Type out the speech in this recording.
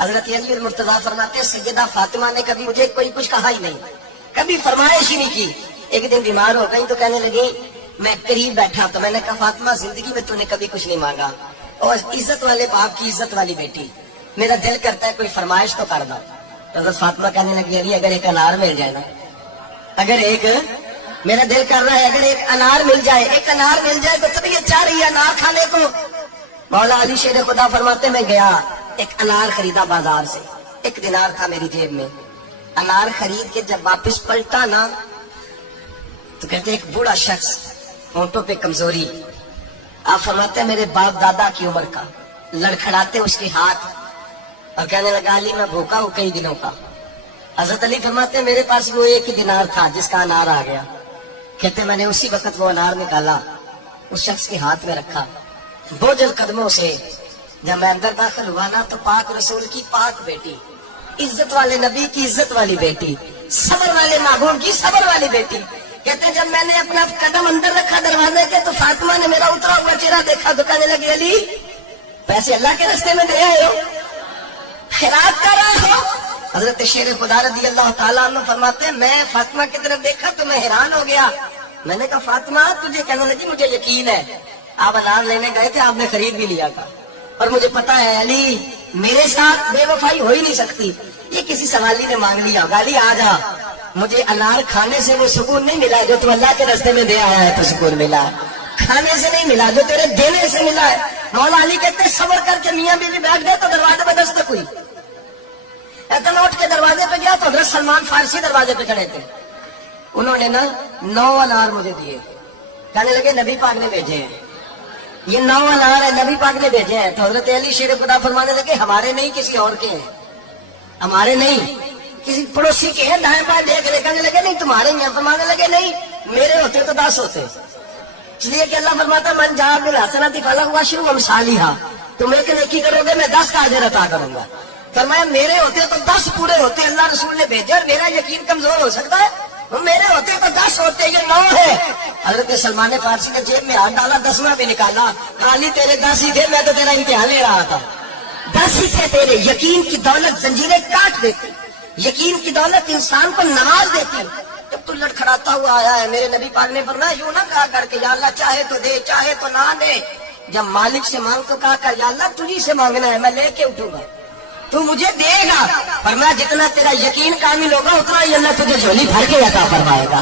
حضرت علی المرتضیٰ فرماتے ہیں سیدہ فاطمہ نے کبھی مجھے کوئی کچھ کہا ہی نہیں، کبھی فرمائش ہی نہیں کی. ایک دن بیمار ہو گئی تو کہنے لگی، میں قریب بیٹھا تو میں نے کہا فاطمہ زندگی میں تو نے کبھی کچھ نہیں مانگا، اور عزت والے باپ کی عزت والی بیٹی، میرا دل کرتا ہے کوئی فرمائش تو کر دو. حضرت فاطمہ کہنے لگی علی اگر ایک انار مل جائے نا، اگر ایک، میرا دل کر رہا ہے اگر ایک انار مل جائے، ایک انار مل جائے تو طبیعت چاہ رہی ہے انار کھانے کو. مولا علی شیر خدا فرماتے میں گیا، ایک انار خریدا بازار سے، 1 دینار تھا میری جیب میں. انار خرید کے جب واپس پلٹا نا تو کہتے ایک بوڑھا شخص، ہونٹوں پہ کمزوری، آپ فرماتے ہیں میرے باپ دادا کی عمر کا، لڑکھڑاتے اس کے ہاتھ اور کہنے لگا علی میں بھوکا ہوں کئی دنوں کا. حضرت علی فرماتے ہیں میرے پاس وہ 1 دینار تھا جس کا انار آ گیا. کہتے میں نے اسی وقت وہ انار نکالا، اس شخص کے ہاتھ میں رکھا، بوجھل قدموں سے جب میں اندر داخل ہوا نا تو پاک رسول کی پاک بیٹی، عزت والے نبی کی عزت والی بیٹی، صبر والے محبوب کی صبر والی بیٹی. کہتے ہیں جب میں نے اپنا قدم اندر رکھا دروازے کے تو فاطمہ نے میرا اترا ہوا چہرہ دیکھا تو کہنے لگی علی پیسے اللہ کے راستے میں دے آئے ہو، خیرات کر رہے ہو. حضرت شیر خدا رضی اللہ تعالیٰ عنہ فرماتے ہیں میں فاطمہ کی طرف دیکھا تو میں حیران ہو گیا. میں نے کہا فاطمہ تجھے، کہنے لگی مجھے یقین ہے آپ انار لینے گئے تھے، آپ نے خرید بھی لیا تھا، اور مجھے پتا ہے علی میرے ساتھ بے وفائی ہو ہی نہیں سکتی. یہ کسی سوالی نے مانگ لیا، گالی آ جا، مجھے انار کھانے سے وہ سکون نہیں ملا جو تو اللہ کے راستے میں دے آیا ہے تو سکون ملا، کھانے سے نہیں ملا جو تیرے دینے سے ملا ہے. مولا علی کہتے صبر کر کے میاں بیوی بیٹھ گئے تو دروازے پہ دستک ہوئی. ایسا اٹھ کے دروازے پہ گیا تو حضرت سلمان فارسی دروازے پہ کھڑے تھے. انہوں نے نا 9 انار مجھے دیے، کہنے لگے نبی پاک نے بھیجے ہیں، یہ 9 انار ہے نبی پاک نے بھیجے ہیں. تو حضرت علی شیر خدا فرمانے لگے ہمارے نہیں کسی اور کے ہیں، ہمارے نہیں کسی پڑوسی کے ہیں، دائیں بائیں دیکھ رہے. کہنے لگے نہیں تمہارے ہیں. فرمانے لگے نہیں میرے ہوتے تو 10 ہوتے، اس لیے کہ اللہ فرماتا من جاء بالحسنۃ فلہ عشر امثالھا، تم ایک نیکی کرو گے میں 10 کا اجر عطا کروں گا. فرمایا میرے ہوتے تو 10 پورے ہوتے، اللہ رسول نے بھیجے اور میرا یقین کمزور ہو سکتا ہے، میرے ہوتے تو 10 ہوتے، یہ 9 ہے. حضرت سلمان فارسی نے جیب میں ہاتھ ڈالا، 10واں بھی نکالا. علی تیرے 10 ہی تھے، میں تو تیرا امتحان لے رہا تھا. 10 ہی تھے تیرے. یقین کی دولت زنجیریں کاٹ دیتی، یقین کی دولت انسان کو نواز دیتی. جب تو لڑکھڑاتا ہوا آیا ہے، میرے نبی پاک نے فرمایا یوں نہ کہا کر کے یا اللہ چاہے تو دے چاہے تو نہ دے. جب مالک سے مانگ تو کہا کر یا اللہ تجھی سے مانگنا ہے، میں لے کے اٹھوں گا، تو مجھے دے گا. فرمایا جتنا تیرا یقین کامل ہوگا اتنا ہی اللہ تجھے جھولی بھر کے عطا فرمائے گا.